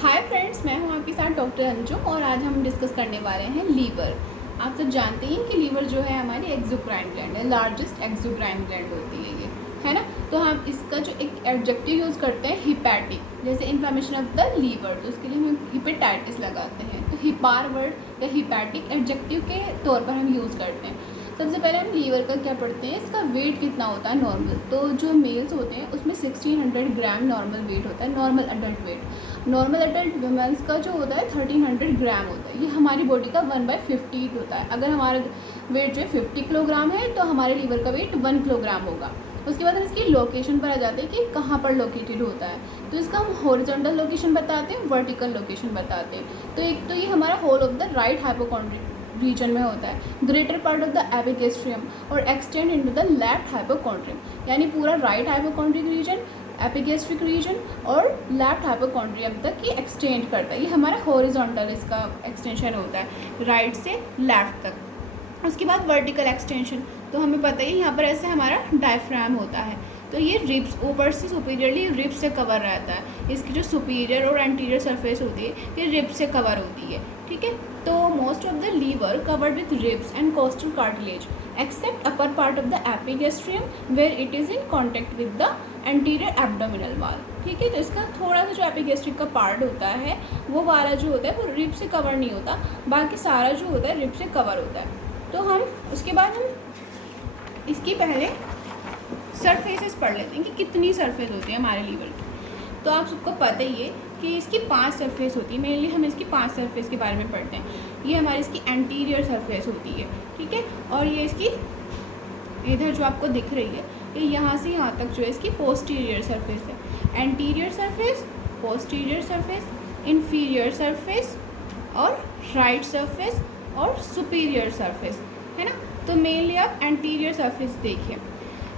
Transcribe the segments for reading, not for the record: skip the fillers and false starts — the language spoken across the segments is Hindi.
हाय फ्रेंड्स, मैं हूं आपके साथ डॉक्टर अंजू और आज हम डिस्कस करने वाले हैं लीवर। आप सब जानते हैं कि लीवर जो है हमारी एक्सोक्राइन ग्लैंड है, लार्जेस्ट एक्सोक्राइन ग्लैंड होती है ये, है ना। तो हम इसका जो एक एडजेक्टिव यूज़ करते हैं हिपैटिक, जैसे इन्फ्लामेशन ऑफ द लीवर, तो उसके लिए हम हिपेटाइटिस लगाते हैं। तो हिपार वर्ड या हिपैटिक एडजेक्टिव के तौर पर हम यूज़ करते हैं। सबसे पहले हम लीवर का क्या पढ़ते हैं, इसका वेट कितना होता है नॉर्मल। तो जो मेल्स होते हैं उसमें 1600 ग्राम नॉर्मल वेट होता है, normal adult weight. Normal adult women's का जो होता है 1300 ग्राम होता है। ये हमारी बॉडी का 1/50 होता है। अगर हमारा वेट जो है 50 किलोग्राम है तो हमारे लीवर का वेट 1 किलोग्राम होगा। उसके बाद हम इसकी लोकेशन पर आ जाते हैं कि कहाँ पर लोकेटेड होता है। तो इसका हम हॉरिजॉन्टल लोकेशन बताते हैं, वर्टिकल लोकेशन बताते हैं। तो एक तो ये हमारा whole of the right hypochondriac region में होता है, greater part of the epigastrium और extend into the left hypochondrium, यानी पूरा right hypochondriac region, epigastric region और लेफ्ट हाइपोकॉन्ड्रियम तक ये एक्सटेंड करता है। ये हमारा हॉरिजॉन्टल इसका एक्सटेंशन होता है, राइट से लेफ्ट तक। उसके बाद वर्टिकल एक्सटेंशन, तो हमें पता है यहाँ पर ऐसे हमारा डायफ्राम होता है। तो ये रिब्स ऊपर से सुपीरियरली रिब्स से कवर रहता है। इसकी जो सुपीरियर और एंटीरियर सरफेस होती है ये रिब्स से कवर होती है, ठीक है। तो most of the liver covered with ribs and costal cartilage except upper part of the epigastrium where it is in contact with the anterior abdominal wall, ठीक है। तो इसका थोड़ा सा जो एपिगेस्ट्रिक का पार्ट होता है वो वाला जो होता है वो रिब से कवर नहीं होता, बाकी सारा जो होता है रिब से कवर होता है। तो हम उसके बाद हम इसकी पहले सरफेसेस पढ़ लेते हैं कि कितनी सरफेस होती है हमारे लीवर की। तो आप सबको पता ही है कि इसकी 5 सरफेस होती है। मेनली हम इसकी 5 सरफेस के बारे में पढ़ते हैं। ये हमारी इसकी एंटीरियर सरफेस होती है, ठीक है। और ये इसकी इधर जो आपको दिख रही है ये यहाँ से यहाँ तक जो है इसकी पोस्टीरियर सरफेस है। Anterior surface, posterior surface, inferior surface और राइट सरफेस और सुपीरियर सरफेस, है ना। तो मेनली आप एंटीरियर सरफेस देखिए।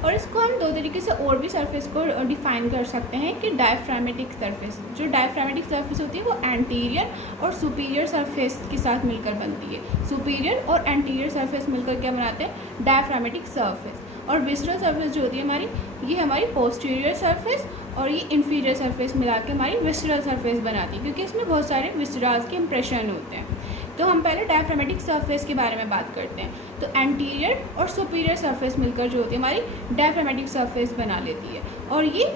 और इसको हम 2 तरीके से और भी सरफेस को डिफाइन कर सकते हैं कि डायफ्रामेटिक सरफेस, जो डायफ्रामेटिक सरफेस होती है वो एंटीरियर और सुपीरियर सरफेस के साथ मिलकर बनती है। सुपीरियर और एंटीरियर सरफेस मिलकर क्या बनाते हैं, डायफ्रामेटिक सरफेस। और विसरल सरफेस जो होती है हमारी, ये हमारी पोस्टीरियर सरफेस और ये इन्फीरियर सरफेस मिला के हमारी विसरल सरफेस बनाती है, क्योंकि इसमें बहुत सारे विसराज के इंप्रेशन होते हैं। तो हम पहले डायफ्रामेटिक सरफेस के बारे में बात करते हैं। तो एंटीरियर और सुपीरियर सरफेस मिलकर जो होती है हमारी डायफ्रामेटिक सरफेस बना लेती है। और ये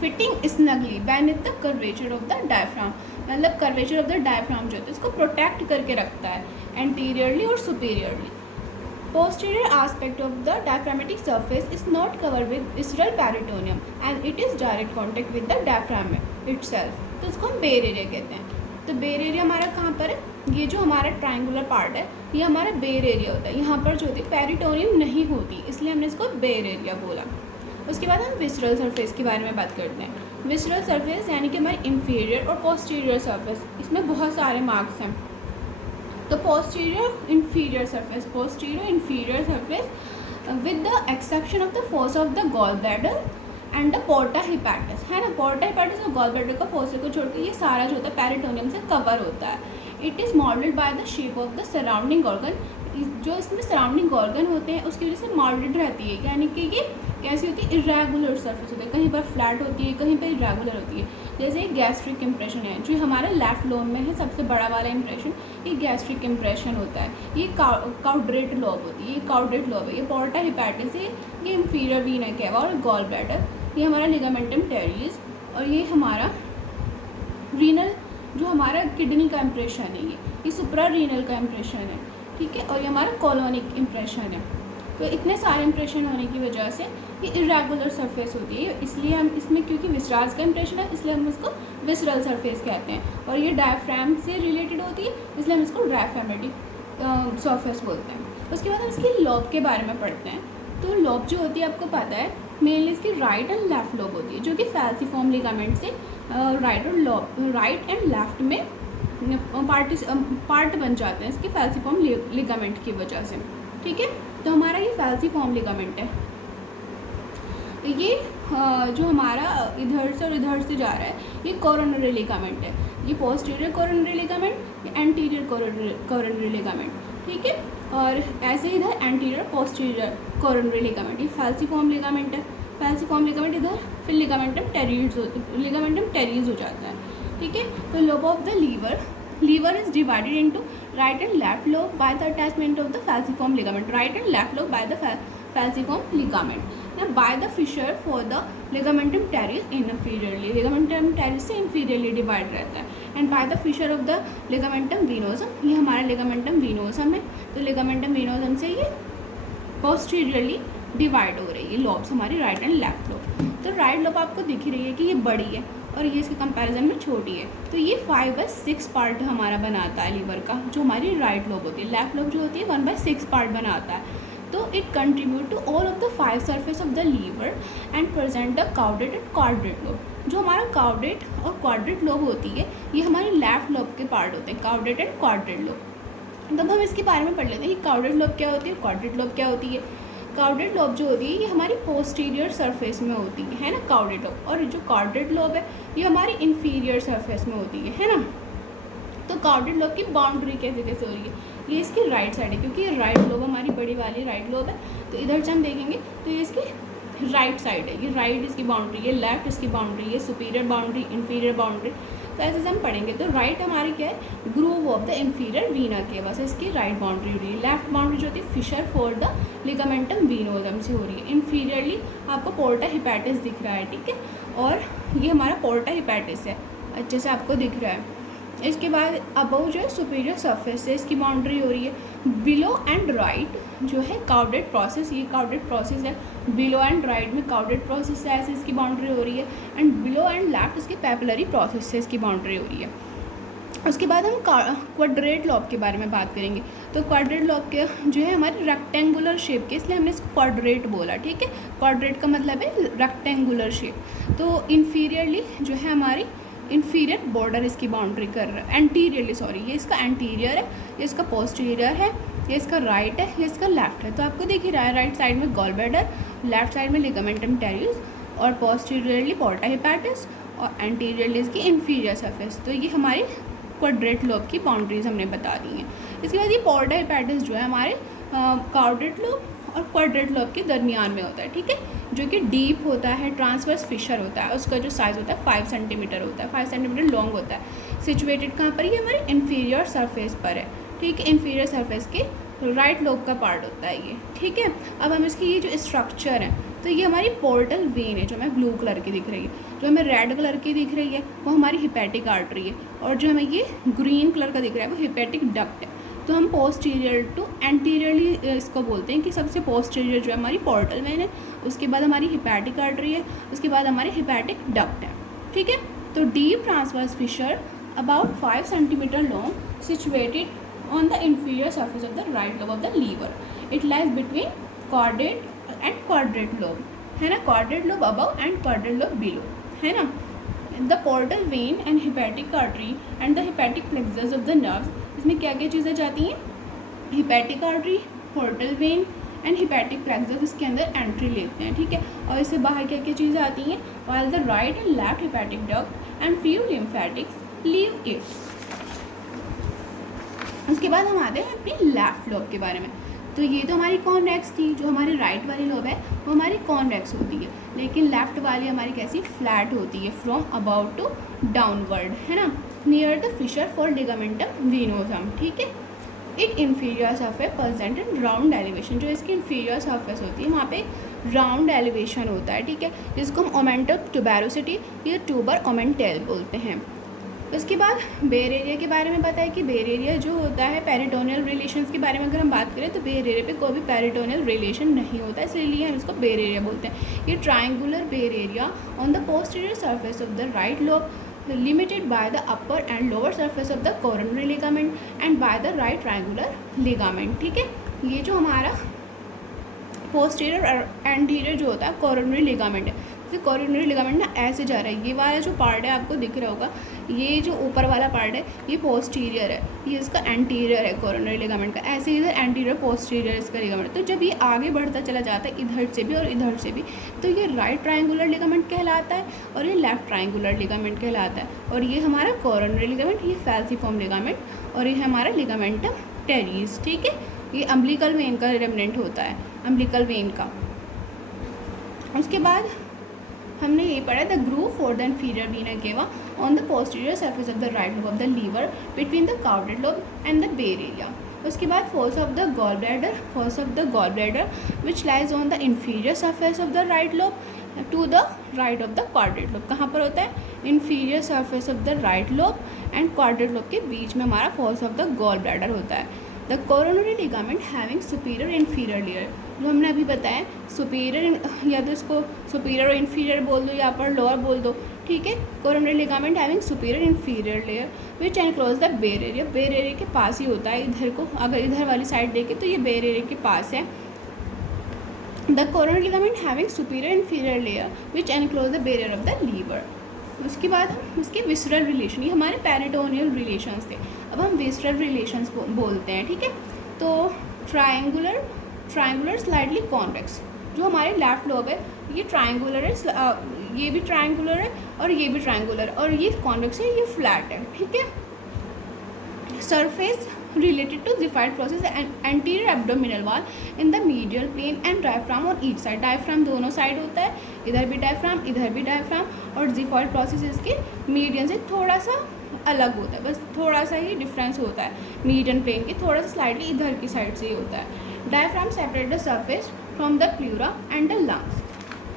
fitting snugly beneath the curvature of the diaphragm, मतलब कर्वेचर ऑफ द डायफ्राम जो होता है इसको प्रोटेक्ट करके रखता है एंटीरियरली और superiorly. Posterior aspect of the diaphragmatic surface is not covered with visceral peritoneum and it is direct contact with the diaphragm itself। तो इसको हम बेयर एरिया कहते हैं। तो बेयर एरिया हमारा कहाँ पर है, ये जो हमारा ट्रायंगुलर पार्ट है ये हमारा बेयर एरिया होता है। यहाँ पर जो होती है पेरिटोनियम नहीं होती, इसलिए हमने इसको बेयर एरिया बोला। उसके बाद हम विसरल सरफेस के बारे में बात करते हैं। विसरल सरफेस यानी कि हमारी इंफीरियर और पोस्टीरियर सरफेस, इसमें बहुत सारे मार्क्स हैं। तो posterior inferior surface, posterior inferior surface with the exception of the fossa of the gall bladder and the porta hepatis, है ना। पोर्टा हिपैटिस और गॉल ब्लैडर का फोर्स को छोड़कर ये सारा जो होता है पेरिटोनियम से कवर होता है। It is modelled by the shape of the surrounding organ, जो इसमें सराउंडिंग ऑर्गन होते हैं उसकी वजह से मॉडल्ड रहती है, यानी कि ये कैसी होती है, इरेगुलर सरफेस होती है। कहीं पर फ्लैट होती है, कहीं पर इरेगुलर होती है। जैसे एक गैस्ट्रिक इम्प्रेशन है जो हमारा लेफ्ट लोब में है, सबसे बड़ा वाला इम्प्रेशन, ये गैस्ट्रिक इम्प्रेशन होता है। ये काउड्रेट लोब होती है, ये काउड्रेट लोब है। ये पोर्टा हिपैटिस है, ये इंफीरियर वीना केवा और गॉल ब्लैडर, ये हमारा लिगामेंटम टेरिस। और ये हमारा रीनल, जो हमारा किडनी का इम्प्रेशन है, ये सुप्रा रीनल का इम्प्रेशन है, ठीक है। और ये हमारा कॉलोनिक इम्प्रेशन है। तो इतने सारे इम्प्रेशन होने की वजह से ये इरेगुलर सरफेस होती है, इसलिए हम इसमें, क्योंकि विसराज का इम्प्रेशन है इसलिए हम इसको विसरल सरफेस कहते हैं। और ये डायफ्राम से रिलेटेड होती है इसलिए हम इसको डायफ्रामेटिक सरफेस बोलते हैं। उसके बाद हम इसकी लॉब के बारे में पढ़ते हैं। तो लॉब जो होती है आपको पता है मेनली इसकी राइट एंड लेफ्ट लॉब होती है, जो कि फैल्सिफॉर्म लिगामेंट से राइट एंड लेफ्ट में पार्ट बन जाते हैं इसके फैल्सिफॉर्म लिगामेंट की वजह से, ठीक है। तो हमारा ये फैल्सिफॉर्म लिगामेंट है, ये जो हमारा इधर से और इधर से जा रहा है ये कोरोनरी लिगामेंट है। ये पोस्टीरियर कोरोनरी लिगामेंट, ये एंटीरियर कोरोनरी लिगामेंट, ठीक है। और ऐसे इधर एंटीरियर पोस्टीरियर कोरोनरी लिगामेंट, ये फैल्सिफॉर्म लिगामेंट है। फैल्सिफॉर्म लिगामेंट इधर, फिर लिगामेंटम टेरीज हो जाता है। ठीक है। तो lobe of the liver is divided into right and left lobe by the attachment of the falciform ligament, right and left lobe by the falciform ligament, ना by the fissure for the ligamentum teres inferiorly, ligamentum teres से इन्फीरियरली डिवाइड रहता है, and by the fissure of the ligamentum venosum, ये हमारा लिगामेंटम वीनोसम है, तो लिगामेंटम वीनोसम से ये पोस्टीरियरली डिवाइड हो रही है लॉब्स हमारी राइट एंड लेफ्ट लोब। तो राइट लोब आपको दिख ही रही है कि ये बड़ी है और ये इसके कंपैरिजन में छोटी है, तो ये 5/6 पार्ट हमारा बनाता है लीवर का, जो हमारी राइट लोब होती है। लेफ्ट लोब जो होती है 1/6 पार्ट बनाता है। तो it contribute to all of the 5 surface of the liver and present the caudate and quadrate lobe. जो हमारा काउडेट और क्वाड्रेट लोब होती है ये हमारी लेफ्ट लोब के पार्ट होते हैं, काउडेट एंड क्वाड्रेट लोब। तब हम इसके बारे में पढ़ लेते हैं कि काउडेट लोब क्या होती है, क्वाड्रेट लोब क्या होती है। काउडेट लोब जो होती है ये हमारी पोस्टीरियर सरफेस में होती है ना काउडेट लोब, और जो क्वाड्रेट लोब है ये हमारी इन्फीरियर सरफेस में होती है ना। तो काउडेट लोब की बाउंड्री कैसे कैसे हो रही है, ये इसकी राइट साइड है, क्योंकि ये राइट लोब हमारी बड़ी वाली राइट लोब है, तो इधर से हम देखेंगे तो ये इसकी राइट साइड है, ये राइट इसकी बाउंड्री, ये लेफ्ट इसकी बाउंड्री, ये सुपीरियर बाउंड्री, इन्फीरियर बाउंड्री। तो ऐसे से हम पढ़ेंगे। तो राइट हमारी क्या है, groove of the inferior Veena के बस इसकी राइट बाउंड्री हो रही है। लेफ्ट बाउंड्री जो होती है फिशर फॉर द लिगामेंटम वीनोसम से हो रही है। इन्फीरियरली आपको पोर्टा हिपैटिस दिख रहा है, ठीक है, और ये हमारा पोर्टा हिपैटिस है, अच्छे से आपको दिख रहा है। इसके बाद अबव जो है सुपीरियर सरफेस से इसकी बाउंड्री हो रही है। बिलो एंड राइट जो है काउडेट प्रोसेस, ये काउडेट प्रोसेस है, बिलो एंड राइट में काउडेट प्रोसेस से ऐसे इसकी बाउंड्री हो रही है, एंड बिलो एंड लेफ्ट इसके पैपिलरी प्रोसेस से इसकी बाउंड्री हो रही है। उसके बाद हम क्वाड्रेट लॉब के बारे में बात करेंगे। तो क्वाड्रेट लॉब के जो है हमारे रेक्टेंगुलर शेप के, इसलिए हमने इसको क्वाड्रेट बोला, ठीक है। क्वाड्रेट का मतलब है रेक्टेंगुलर शेप। तो इन्फीरियरली जो है हमारी इन्फीरियर बॉर्डर इसकी बाउंड्री कर रहा है, एंटीरियरली सॉरी, ये इसका एंटीरियर है, ये इसका पोस्टीरियर है, ये इसका राइट है, ये इसका लेफ्ट है। तो आपको दिख ही रहा है राइट साइड में गॉल ब्लैडर, लेफ्ट साइड में लिगामेंटम टेरिस, और पोस्टीरियरली पोर्टा हिपैटिस, और एंटीरियरली इसकी इन्फीरियर सरफेस। तो ये हमारी क्वाड्रेट लोब की बाउंड्रीज हमने बता दी हैं। इसके बाद ये पोर्टा हिपैटिस जो है हमारे काउडेट लोब और क्वाड्रेट लोब के दरमियान में होता है, ठीक है, जो कि डीप होता है, ट्रांसवर्स फिशर होता है, उसका जो साइज़ होता है 5 सेंटीमीटर होता है, 5 सेंटीमीटर लॉन्ग होता है। सिचुएटेड कहाँ पर, ये हमारे इन्फीरियर सरफेस पर है, ठीक है, इन्फीरियर सरफेस के राइट लोब का पार्ट होता है ये, ठीक है। अब हम इसकी ये जो स्ट्रक्चर है, तो ये हमारी पोर्टल वेन है जो हमें ब्लू कलर की दिख रही है, जो हमें रेड कलर की दिख रही है वो हमारी हिपैटिक आर्टरी है, और जो हमें ये ग्रीन कलर का दिख रहा है वो हिपैटिक डक्ट है। तो हम पोस्टीरियर टू एंटीरियरली इसको बोलते हैं कि सबसे पोस्टीरियर जो है हमारी पोर्टल वेन है, उसके बाद हमारी हिपैटिक आर्टरी है, उसके बाद हमारी हिपैटिक डक्ट है, ठीक है। तो deep transverse fissure about 5 centimetre long situated on the inferior surface of the right lobe of the liver. It lies between caudate and quadrate lobe, है ना, quadrate lobe above and quadrate lobe below, है ना। The portal vein and hepatic artery and the hepatic plexus of the nerves, इसमें क्या क्या चीज़ें जाती हैं, hepatic artery, portal vein and hepatic plexus इसके अंदर एंट्री लेते हैं, ठीक है। और इससे बाहर क्या क्या चीज़ें आती हैं, while the right and left hepatic duct and few lymphatics leave it. उसके बाद हम आते हैं अपनी लेफ्ट लोब के बारे में। तो ये तो हमारी कॉन्वेक्स थी, जो हमारी राइट वाली लोब है वो हमारी कॉन्वेक्स होती है, लेकिन लेफ्ट वाली हमारी कैसी फ्लैट होती है, फ्रॉम अबाउट टू डाउनवर्ड, है ना, near the fissure for ligamentum venosum, ठीक है। It inferior surface present in round elevation, जो इसकी इन्फीरियर सरफेस होती है वहाँ पे राउंड एलिवेशन होता है, ठीक है, जिसको हम ओमेंटम ट्यूबेरोसिटी या ट्यूबर ओमेंटेल बोलते हैं। उसके बाद बेयर एरिया के बारे में पता है कि बेयर एरिया जो होता है पेरिटोनियल रिलेशंस के बारे में अगर हम बात करें तो बेयर एरिया पे कोई भी पेरिटोनियल रिलेशन नहीं होता, इसलिए हम इसको बेयर एरिया बोलते हैं। ये triangular bare area on the posterior surface of the right lobe limited by the upper and lower surface of the coronary ligament and by the right triangular ligament, ठीक है। ये जो हमारा पोस्टीरियर और एंटीरियर जो होता है कोरोनरी लिगामेंट है, जैसे कोरोनरी लिगामेंट ना ऐसे जा रहा है, ये वाला जो पार्ट है आपको दिख रहा होगा, ये जो ऊपर वाला पार्ट है ये पोस्टीरियर है, ये इसका एंटीरियर है कोरोनरी लिगामेंट का, ऐसे इधर एंटीरियर पोस्टीरियर इसका लिगामेंट। तो जब ये आगे बढ़ता चला जाता है इधर से भी और इधर से भी, तो ये राइट ट्रायंगुलर लिगामेंट कहलाता है और ये लेफ्ट ट्रायंगुलर लिगामेंट कहलाता है, और ये हमारा कोरोनरी लिगामेंट, ये फैल्सिफॉर्म लिगामेंट, और ये हमारा लिगामेंटम टेरिस, ठीक है। ये अम्बिलिकल वेन का रेमिनेंट होता है, अम्बिलिकल वेन का। उसके बाद हमने ये पढ़ा the groove for the inferior vena cava on the posterior surface of the right lobe of the liver between the caudate lobe and the bare area. उसके बाद fossa of the gall bladder which lies on the inferior surface of the right lobe to the right of the quadrate lobe. कहाँ पर होता है? Inferior surface of the right lobe and quadrate lobe के बीच में हमारा fossa of the gall bladder होता है। The coronary ligament having superior inferior layer, जो हमने अभी बताया सुपीरियर, या तो इसको सुपीरियर और इन्फीरियर बोल दो या पर लोअर बोल दो, ठीक है। Coronary ligament having superior inferior layer which enclose the bare area, बेर एरिया के पास ही होता है। इधर को अगर इधर वाली साइड देखें तो ये बेर एरिया के पास है। The coronary ligament having superior inferior layer which enclose the bare area of the liver. उसके बाद हम उसके विसरल रिलेशन, ये हमारे पेरिटोनियल रिलेशंस थे, अब हम विसरल रिलेशंस बोलते हैं, ठीक है। तो ट्रायंगुलर स्लाइडली कॉन्वेक्स, जो हमारे लेफ्ट लोब है ये ट्रायंगुलर है, ये भी ट्रायंगुलर है और ये भी ट्रायंगुलर, और ये कॉन्वेक्स है, ये फ्लैट है, ठीक है। Surface related to xiphoid process and anterior abdominal wall in the medial plane and diaphragm on each side। diaphragm दोनों साइड होता है, इधर भी diaphragm इधर भी diaphragm, और xiphoid process इसके मीडियन से थोड़ा सा अलग होता है, बस थोड़ा सा ही डिफरेंस होता है। मीडियन प्लेन के थोड़ा सा स्लाइडली इधर की साइड से ही होता है। diaphragm separate the surface from the pleura and the lungs।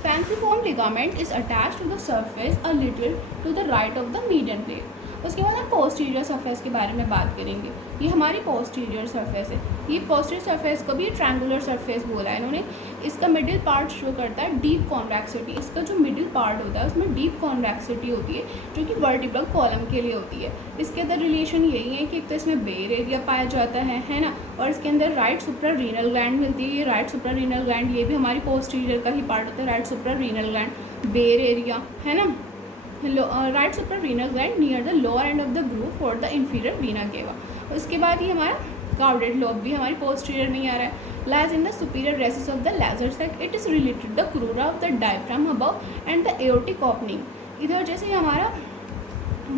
falciform ligament is attached to the surface a little to the right of the median plane। उसके बाद हम पोस्टीरियर सरफेस के बारे में बात करेंगे। ये हमारी पोस्टीरियर सरफेस है, ये पोस्टीरियर सरफेस को भी ट्रायंगुलर सरफेस बोला है इन्होंने। इसका मिडिल पार्ट शो करता है डीप कॉन्वेक्सिटी, इसका जो मिडिल पार्ट होता है उसमें डीप कॉन्वेक्सिटी होती है जो कि वर्टिब्रल कॉलम के लिए होती है। इसके अंदर रिलेशन यही है कि एक तो इसमें बेर एरिया पाया जाता है ना, और इसके अंदर राइट सुप्रा रीनल ग्लैंड मिलती है। ये राइट सुप्रा रीनल ग्लैंड ये भी हमारी पोस्टीरियर का ही पार्ट होता है, राइट सुप्रा रीनल ग्लैंड, बेर एरिया है ना, right suprarenal gland near the lower and of the groove for the inferior vena केवा। उसके बाद ये हमारा कार्डेड लोब भी हमारी पोस्टीरियर में ही आ रहा है। Lies in the superior recess of the lesser sac, it is related the crura of the diaphragm above and the aortic opening. इधर जैसे हमारा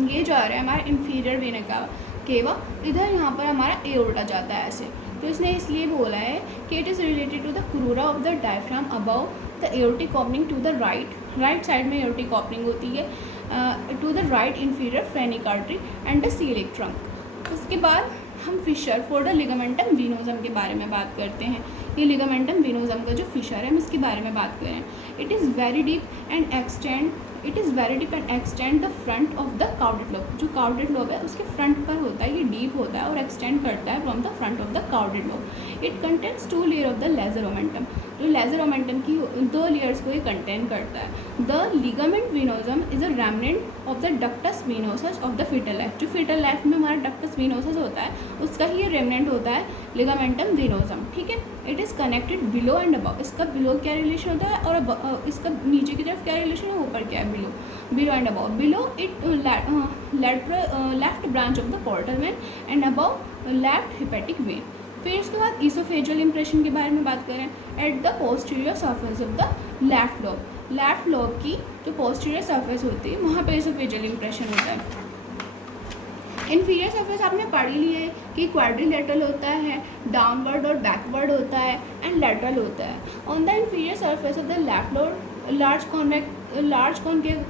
ये जा रहा है हमारा इंफीरियर वीना केवा, इधर यहाँ पर हमारा एओर्टा जाता है ऐसे, तो इसने इसलिए बोला है कि it is related to the crura of the diaphragm above the aortic opening to the right side में एओर्टिक ओपनिंग होती है, to the right inferior phrenic artery and the coeliac trunk. उसके बाद हम fissure for the ligamentum venosum के बारे में बात करते हैं। ये लिगामेंटम वीनोजम का जो फिशर है हम इसके बारे में बात करें। It is very deep and extend the front of the caudate lobe. जो काउडेड लोब है उसके फ्रंट पर होता है, ये डीप होता है और एक्सटेंड करता है from the front of the caudate lobe. It contains 2 layer of the lesser omentum, जो लेजर ओमेंटम की 2 लेयर्स को ये कंटेन करता है। The ligament venosum is a remnant of the ductus venosus of the fetal life. जो फीटल लाइफ में हमारा डक्टस वीनोसस होता है उसका ही ये रेमनेंट होता है लिगामेंटम वीनोजम, ठीक है। It is connected below and above, इसका बिलो क्या रिलेशन होता है और इसका नीचे की तरफ क्या रिलेशन है, ऊपर क्या है, below and above. Below it left branch of the portal vein and above left hepatic when. फिर इसके बाद ईसोफेजियल इंप्रेशन के बारे में बात करें। At the posterior surface of the left lobe की जो पोस्टीरियर सरफेस होती है वहाँ पे ईसोफेजियल इंप्रेशन होता है। इन्फीरियर सरफेस आपने पढ़ ही लिया है कि क्वाड्रिलेटरल होता है, डाउनवर्ड और बैकवर्ड होता है एंड लेटरल होता है। On the inferior surface of the left lobe large concave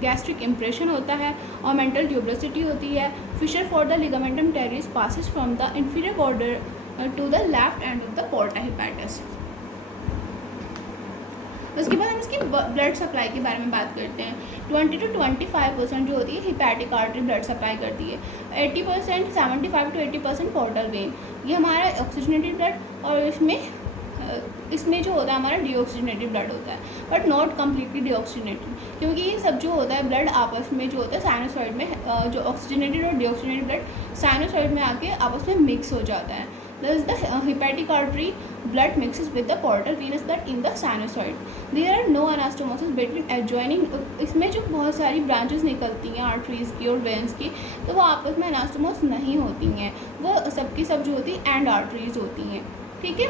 gastric impression होता है और मेंटल ट्यूबरोसिटी होती है। Fissure for the ligamentum teres passes from the inferior border to the left end of the porta hepatis. उसके बाद हम इसकी ब्लड सप्लाई के बारे में बात करते हैं। 20 to 25% जो होती है हिपैटिक आर्टरी ब्लड सप्लाई करती है। 80% 75 to 80% पोर्टल वेन, ये हमारा ऑक्सीजनेटेड ब्लड, और इसमें जो होता है हमारा डीऑक्सीजनेटेड ब्लड होता है, बट नॉट कम्प्लीटली डीऑक्सीजनेटेड, क्योंकि ये सब जो होता है ब्लड आपस में जो होता है साइनोसॉइड में जो ऑक्सीजनेटेड और डीऑक्सीजनेटेड ब्लड साइनोसॉइड में आके आपस में मिक्स हो जाता है। Thus the hepatic artery blood mixes with the portal venous blood in the sinusoid. There are no anastomosis between adjoining, इसमें जो बहुत सारी ब्रांचेस निकलती हैं आर्टरीज़ की और वेन्स की, तो वो आपस में अनास्टोमोस नहीं होती हैं, वो सबकी सब जो होती हैं एंड आर्टरीज होती हैं, ठीक है।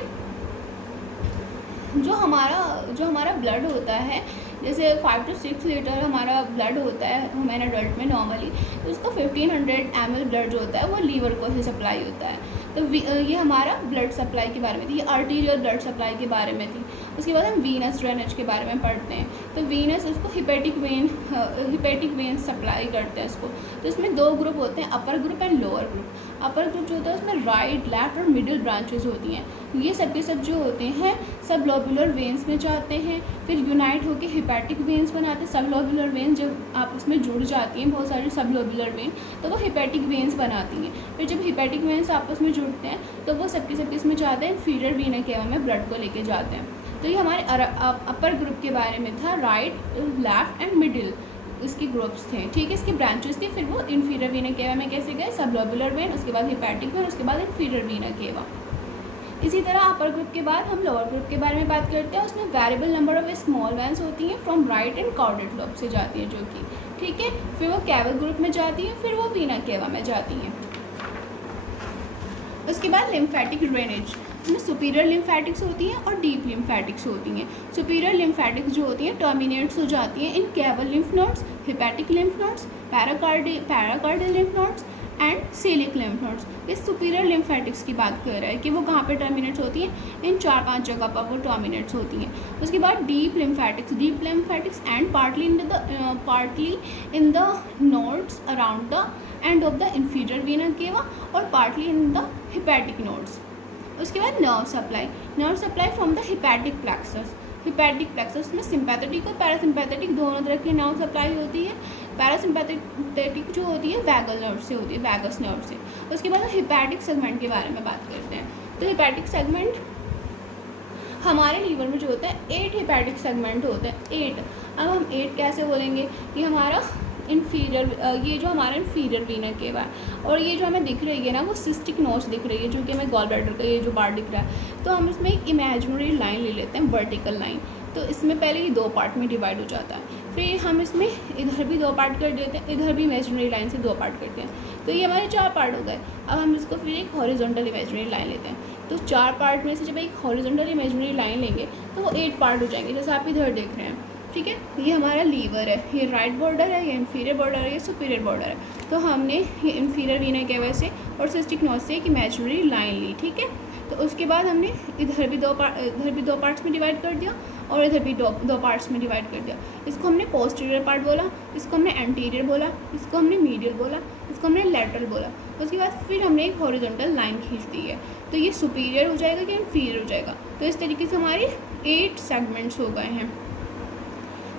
जो हमारा ब्लड होता है जैसे 5 to 6 लीटर हमारा ब्लड होता है ह्यूमन एडल्ट में नॉर्मली, तो उसका 1500 ml ब्लड जो होता है वो लीवर को ही सप्लाई होता है। तो ये हमारा ब्लड सप्लाई के बारे में थी, ये आर्टीरियल ब्लड सप्लाई के बारे में थी। उसके बाद हम वीनस ड्रेनेज के बारे में पढ़ते हैं। तो वीनस उसको हिपेटिक वेन सप्लाई करते हैं इसको। तो इसमें 2 ग्रुप होते हैं, upper group and lower group. Upper group जो होता है उसमें राइट, लेफ्ट और मिडिल ब्रांचेज होती हैं। ये सब के सब जो होते हैं सब लोबुलर वेन्स में जाते हैं, फिर यूनाइट होकर हिपैटिक वेन्स बनाते हैं। सब लोबुलर वेन्स जब आपस में जुड़ जाती हैं, बहुत सारी सब लोबुलर वेन, तो वो हिपैटिक वेन्स बनाती हैं। फिर जब हिपैटिक वेन्स आपस में जुड़ते हैं तो वो सबके इसमें जाते हैं, इंफीरियर वीना केवा में ब्लड को लेके जाते हैं। तो ये हमारे अपर ग्रुप के बारे में था, राइट, लेफ्ट एंड मिडिल इसके ग्रुप्स थे, ठीक है, इसकी ब्रांचेस थी। फिर वो इंफीरियर वीना केवा में कैसे गए, सब लोबुलर वेन, उसके बाद हिपैटिक वेन, उसके बाद इंफीरियर वीना केवा। इसी तरह अपर ग्रुप के बाद हम लोअर ग्रुप के बारे में बात करते हैं। उसमें variable number of small veins होती हैं from right and corded lobe से जाती है जो कि, ठीक है। फिर वो कैवल ग्रुप में जाती हैं, फिर वो वीना केवा में जाती हैं। उसके बाद लिम्फेटिक ड्रेनेज, इसमें सुपीरियर लिम्फेटिक्स होती हैं और डीप लिम्फेटिक्स होती हैं। सुपीरियर लिम्फेटिक्स जो होती हैं टर्मिनेट्स हो जाती हैं in caval lymph nodes, hepatic lymph nodes, paracardial lymph nodes and coeliac lymph nodes. इस सुपीरियर लिम्फेटिक्स की बात कर रहा है कि वो कहाँ पे टर्मिनेट्स होती हैं, इन 4-5 जगह पर वो टर्मिनेट्स होती हैं। उसके बाद deep lymphatics and partly in the nodes around the end of the inferior vena केवा और partly in the hepatic nodes. उसके बाद nerve supply from the hepatic plexus में सिंपैथेटिक और पैरासिम्पैथेटिक दोनों तरह की नर्व सप्लाई होती है। पैरासिम्पैथेटिक जो होती है वैगल नर्व से होती है, वैगस नर्व से। उसके बाद हम हिपैटिक सेगमेंट के बारे में बात करते हैं। तो हिपैटिक सेगमेंट हमारे लीवर में जो होता है 8 हिपैटिक सेगमेंट होते हैं, 8। अब हम 8 कैसे बोलेंगे, ये हमारा ये जो हमारा इंफीरियर वीना केवा है, और ये जो हमें दिख रही है ना वो सिस्टिक नोच दिख रही है, जो कि हमें गॉल ब्लैडर का ये जो पार्ट दिख रहा है। तो हम इसमें एक इमेजिनरी लाइन ले लेते हैं, वर्टिकल लाइन। तो इसमें पहले ये 2 पार्ट में डिवाइड हो जाता है, फिर हम इसमें इधर भी 2 पार्ट कर देते हैं, इधर भी इमेजिनरी लाइन से 2 पार्ट करते हैं। तो ये हमारे 4 पार्ट हो गए। अब हम इसको फिर एक हॉरिजॉन्टल इमेजिनरी लाइन लेते हैं। तो 4 पार्ट में से जब एक हॉरिजॉन्टल इमेजिनरी लाइन लेंगे तो वो 8 पार्ट हो जाएंगे, जैसे आप इधर देख रहे हैं, ठीक है। ये हमारा लीवर है, ये राइट बॉर्डर है, ये इंफीरियर बॉर्डर है, ये सुपीरियर बॉर्डर है। तो हमने ये इंफीरियर वीना केवा से और सिस्टिक नोच से एक इमेजिनरी लाइन ली, ठीक है। तो उसके बाद हमने इधर भी 2 पार्ट्स में डिवाइड कर दिया और इधर भी 2 पार्ट्स में डिवाइड कर दिया। इसको हमने पोस्टीरियर पार्ट बोला, इसको हमने एंटीरियर बोला, इसको हमने मीडियल बोला, इसको हमने लैटरल बोला। उसके बाद फिर हमने एक हॉरिजॉन्टल लाइन खींच दी है। तो ये सुपीरियर हो जाएगा कि इंफीरियर हो जाएगा। तो इस तरीके से हमारे 8 सेगमेंट्स हो गए हैं।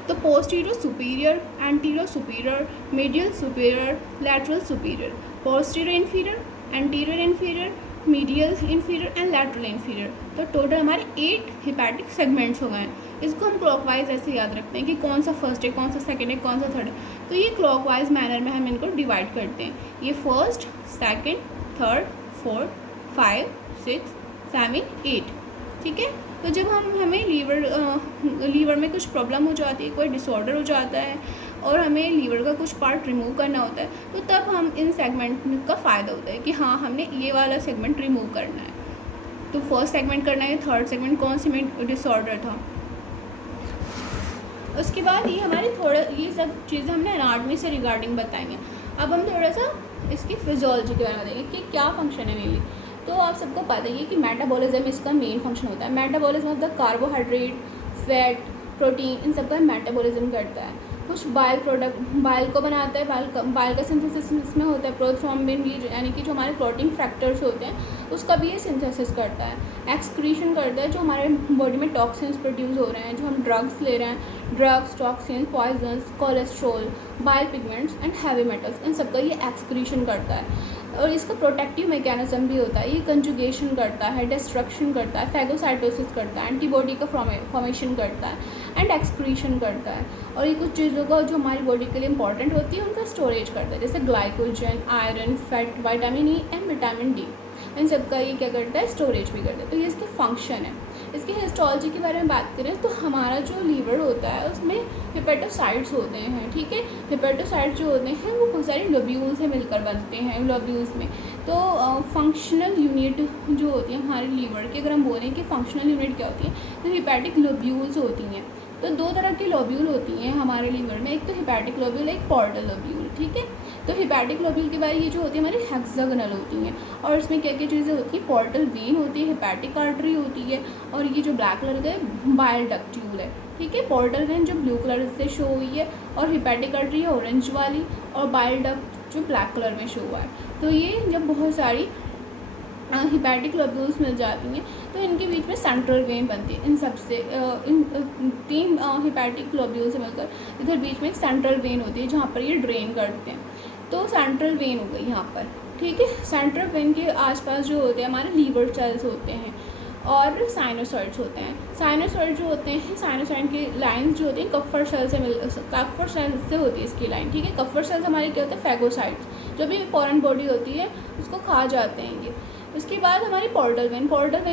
तो posterior superior, anterior superior, medial superior, lateral superior, posterior inferior, anterior inferior, medial inferior and lateral inferior. तो टोटल हमारे 8 हिपैटिक सेगमेंट्स हो गए हैं। इसको हम क्लॉकवाइज ऐसे याद रखते हैं कि कौन सा फर्स्ट है, कौन सा सेकंड है, कौन सा थर्ड है। तो ये क्लॉकवाइज मैनर में हम इनको डिवाइड करते हैं, ये फर्स्ट, सेकंड, थर्ड, फोर्थ, 5, 6, 7, 8, ठीक है। तो जब हमें लीवर में कुछ प्रॉब्लम हो जाती है, कोई डिसऑर्डर हो जाता है और हमें लीवर का कुछ पार्ट रिमूव करना होता है, तो तब हम इन सेगमेंट का फ़ायदा होता है कि हाँ हमने ये वाला सेगमेंट रिमूव करना है। तो फर्स्ट सेगमेंट करना है, थर्ड सेगमेंट कौन सी में डिसऑर्डर था। उसके बाद ये सब चीज़ें हमने एनाटॉमी से रिगार्डिंग बताएंगे। अब हम थोड़ा सा इसकी फिजियोलॉजी के बारे में बताएंगे कि क्या फंक्शन है मेनली। तो आप सबको पता ही है कि मेटाबॉलिज्म इसका मेन फंक्शन होता है। Metabolism of the carbohydrate, fat, protein, इन सब का मेटाबॉलिज्म करता है। कुछ बाइल प्रोडक्ट बाइल को बनाता है, बाइल का सिंथेसिस इसमें होता है। प्रोथ्रोम्बिन भी यानी कि जो हमारे प्रोटीन फैक्टर्स होते हैं उसका भी ये सिंथेसिस करता है। एक्सक्रीशन करता है, जो हमारे बॉडी में टॉक्सिन्स प्रोड्यूस हो रहे हैं, जो हम ड्रग्स ले रहे हैं, drugs, toxins, poisons, cholesterol, bile pigments and heavy metals, इन सबका ये एक्सक्रीशन करता है। और इसका प्रोटेक्टिव मैकेनिज्म भी होता है, ये कंजुगेशन करता है, डिस्ट्रक्शन करता है, फैगोसाइटोसिस करता है, एंटीबॉडी का फॉर्मेशन करता है एंड एक्सक्रीशन करता है। और ये कुछ चीज़ों का जो हमारी बॉडी के लिए इंपॉर्टेंट होती है उनका स्टोरेज करता है, जैसे glycogen, iron, fat, vitamin E and vitamin D, इन सब का ये क्या करता है, स्टोरेज भी करता है। तो ये इसके फंक्शन है। इसकी हिस्टोलॉजी के बारे में बात करें तो हमारा जो लीवर होता है उसमें हिपेटोसाइट्स होते हैं, ठीक है। हिपेटोसाइट्स जो होते हैं वो बहुत सारे लोब्यूल से मिलकर बनते हैं, लोब्यूल्स में। तो फंक्शनल यूनिट जो होती है हमारे लीवर की, अगर हम बोलें कि फंक्शनल यूनिट क्या होती है, तो हिपैटिक लोब्यूल्स होती हैं। तो दो तरह की लोब्यूल होती हैं हमारे लीवर में, एक तो हिपैटिक लोब्यूल, एक पोर्टल लोब्यूल, ठीक है। तो हिपैटिक लोब्यूल के बारे ये जो होती है हमारी हेक्सागोनल होती हैं, और इसमें क्या क्या चीज़ें होती हैं, पोर्टल वेन होती है, हिपैटिक आर्टरी होती है, और ये जो ब्लैक कलर का है बाइल डक्ट्यूल है, ठीक है। पोर्टल वेन जो ब्लू कलर से शो हुई है, और हिपैटिक आर्टरी है ऑरेंज वाली, और बाइल डक्ट जो ब्लैक कलर में शो हुआ है। तो ये जब बहुत सारी हिपैटिक लोब्यूल्स मिल जाती हैं तो इनके बीच में सेंट्रल वेन बनती है। इन सबसे इन तीन हिपैटिक लोब्यूल से मिलकर इधर बीच में एक सेंट्रल वेन होती है जहाँ पर ये ड्रेन करते हैं। तो सेंट्रल वेन हो गई यहाँ पर, ठीक है। सेंट्रल वेन के आसपास जो होते हैं हमारे लीवर सेल्स होते हैं और साइनोसॉइड्स होते हैं। साइनोसॉइड जो होते हैं, साइनोसॉइड की लाइन्स जो होती हैं कफ्फर सेल से कफ्फर सेल से होती है इसकी लाइन, ठीक है। कफ्फर सेल्स हमारे क्या होते हैं, फैगोसाइट्स, जो भी फॉरेन बॉडी होती है उसको खा जाते हैं ये। इसके बाद हमारी पोर्टल वेन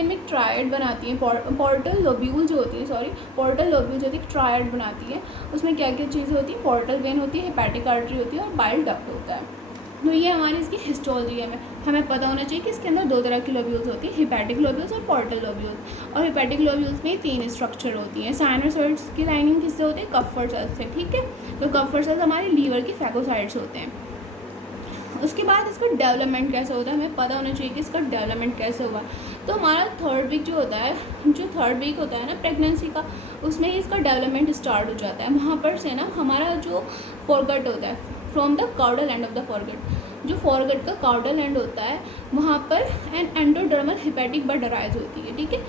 में एक ट्रायड बनाती है, पोर्टल लोब्यूल जो होती है, पोर्टल लोब्यूल जो होती है ट्रायड बनाती है। उसमें क्या क्या चीज़ें होती हैं, पोर्टल वेन होती है, हिपैटिक आर्टरी होती है और बाइल डक्ट होता है। तो ये हमारी इसकी हिस्टोलॉजी है, हमें पता होना चाहिए कि इसके अंदर दो तरह की लोब्यूल्स होती है, हिपैटिक लोब्यूल्स और पोर्टल लोब्यूल्स। और हिपैटिक लोब्यूल्स में तीन स्ट्रक्चर होती हैं। साइनोसॉइड्स की लाइनिंग किससे होती है, कफ्फर सेल्स से, ठीक है। तो कफ्फर सेल्स हमारे लीवर की फैगोसाइट्स होते हैं। उसके बाद इसका डेवलपमेंट कैसे होता है, हमें पता होना चाहिए कि इसका डेवलपमेंट कैसे हुआ। तो हमारा थर्ड वीक जो होता है, जो थर्ड वीक होता है ना प्रेगनेंसी का, उसमें इसका डेवलपमेंट स्टार्ट हो जाता है। वहाँ पर से ना हमारा जो फोरगट होता है, from the caudal and of the foregut, जो फोरगट का काउडल एंड होता है वहाँ पर एन एंडोडर्मल हिपैटिक बड अराइज होती है, ठीक है।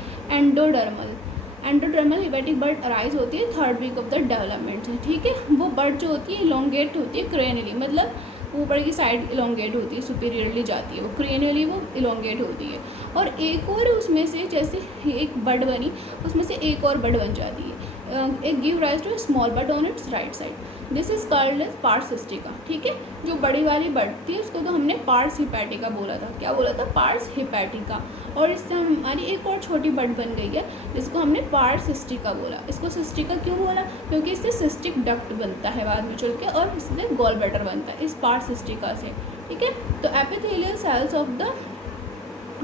एंडोडर्मल हिपैटिक बड अराइज होती है third week of the development से, ठीक है। वो बड जो होती है इलोंगेट होती है क्रेनियली, मतलब ऊपर की साइड इलोंगेट होती है, सुपीरियरली जाती है, वो क्रेनियली वो इलोंगेट होती है। और एक और उसमें से जैसे एक बड बनी, उसमें से एक और बड बन जाती है, एक give rise to small bud on its right side, this is called as pars cystica, ठीक है। जो बड़ी वाली बड थी उसको तो हमने पार्स हिपैटिका बोला था, क्या बोला था, पार्स हिपैटिका। और इससे हमारी एक और छोटी बड बन गई है जिसको हमने पार्स सिस्टिका बोला। इसको सिस्टिका क्यों बोला, क्योंकि इससे सिस्टिक डक्ट बनता है बाद में चल के, और इससे गॉल ब्लैडर बनता है इस पार्स सिस्टिका से, ठीक है। तो epithelial cells of the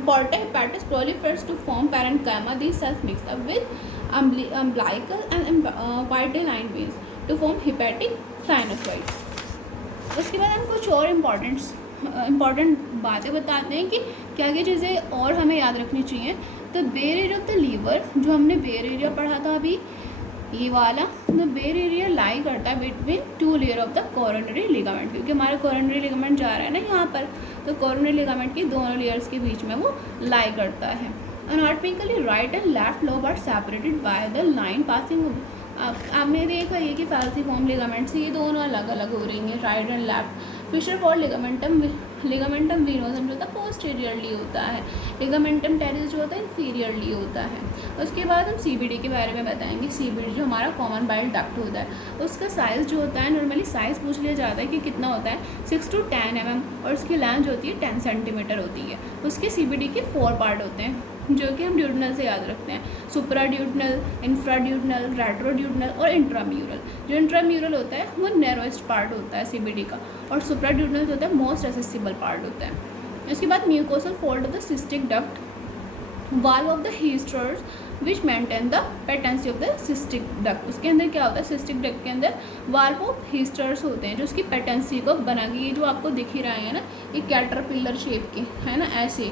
porta hepatis proliferates to form parenchyma. These cells mix up with umbilical and vitelline veins to form hepatic sinusoids. उसके बाद हम कुछ और इम्पॉर्टेंट बातें बताते हैं कि क्या क्या चीज़ें और हमें याद रखनी चाहिए। तो bare area of the liver, जो हमने बेयर एरिया पढ़ा था अभी ये वाला, तो बेयर एरिया लाई करता है between two layer of the coronary ligament, क्योंकि हमारा कोरोनरी लिगामेंट जा रहा है ना यहाँ पर, तो कोरोनरी लिगामेंट की दोनों लेयर्स के बीच में वो लाई करता है। Anatomically right and left lobe are separated by the line passing. आपने देखा ये कि फैल्सिफॉर्म लिगामेंट से ये दोनों अलग अलग हो रही हैं, right and left. Fissure for ligamentum venosum जो होता है पोस्टीरियरली होता है, लिगामेंटम टेरिस जो होता है इंफीरियरली होता है। उसके बाद हम सीबीडी के बारे में बताएंगे। सीबीडी जो हमारा कॉमन बाइल डक्ट होता है, उसका साइज़ जो होता है, नॉर्मली साइज़ पूछ लिया जाता है कि कितना होता है, 6 to 10 mm, और उसकी लेंथ जो होती है 10 सेंटीमीटर होती है। उसके सीबीडी के 4 पार्ट होते हैं जो कि हम ड्यूडनल से याद रखते हैं, सुप्राड्यूडनल, इंफ्राड्यूडनल, रेट्रोड्यूडनल और इंट्राम्यूरल। जो इंट्राम्यूरल होता है वो नैरोएस्ट पार्ट होता है सीबीडी का, और सुप्राड्यूडनल जो होता है मोस्ट एक्सेसिबल पार्ट होता है। इसके बाद mucosal fold of the cystic duct, valve of the Heisters which maintain the patency of the cystic duct. उसके अंदर क्या होता है, सिस्टिक डक्ट के अंदर वाल्व ऑफ हीस्टर्स होते हैं जो उसकी पेटेंसी को बना के, ये जो आपको दिख ही रहे हैं ना, ये कैटरपिलर शेप के है ना, ऐसे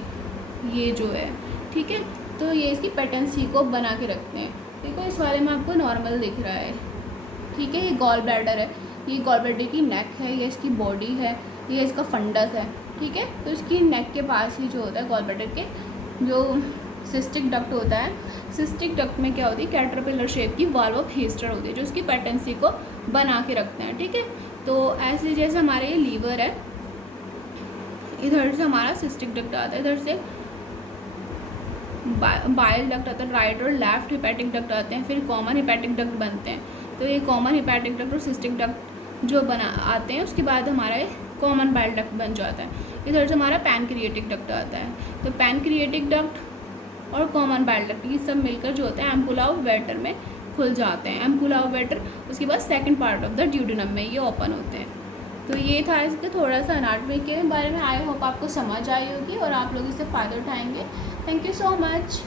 ये जो है, ठीक है। तो ये इसकी पेटेंसी को बना के रखते हैं। देखो इस वाले में आपको नॉर्मल दिख रहा है, ठीक है। ये गॉल ब्लैडर है, ये गॉल ब्लैडर की नेक है, ये इसकी बॉडी है, ये इसका फंडस है, ठीक है। तो इसकी नेक के पास ही जो होता है गॉल ब्लैडर के जो सिस्टिक डक्ट होता है, सिस्टिक डक्ट में क्या होती है, कैटरपिलर शेप की वाल्व ऑफ हीस्टर होती है जो उसकी पेटेंसी को बना के रखते हैं, ठीक है। तो ऐसे जैसे हमारे ये लीवर है, इधर से हमारा सिस्टिक डक्ट आता है, इधर से बाइल डक्ट आता है, राइट और लेफ्ट हिपैटिक डक्ट आते हैं, फिर कॉमन हिपैटिक डक्ट बनते हैं। तो ये कॉमन हिपैटिक डक्ट और सिस्टिक डक्ट जो बना आते हैं, उसके बाद हमारा कॉमन बाइल डक्ट बन जाता है। इधर से हमारा पैनक्रिएटिक डक्ट आता है। तो पैनक्रिएटिक डक्ट और कॉमन बाइल डक्ट ये सब मिलकर जो होता है एम्पुला ऑफ वेटर में खुल जाते हैं। एम्पुला ऑफ वेटर उसके बाद second part of the duodenum में ये ओपन होते हैं। तो ये था इसका थोड़ा सा एनाटॉमी के बारे में। आई होप आपको समझ आई होगी और आप लोग इससे फ़ायदा उठाएंगे। Thank you so much.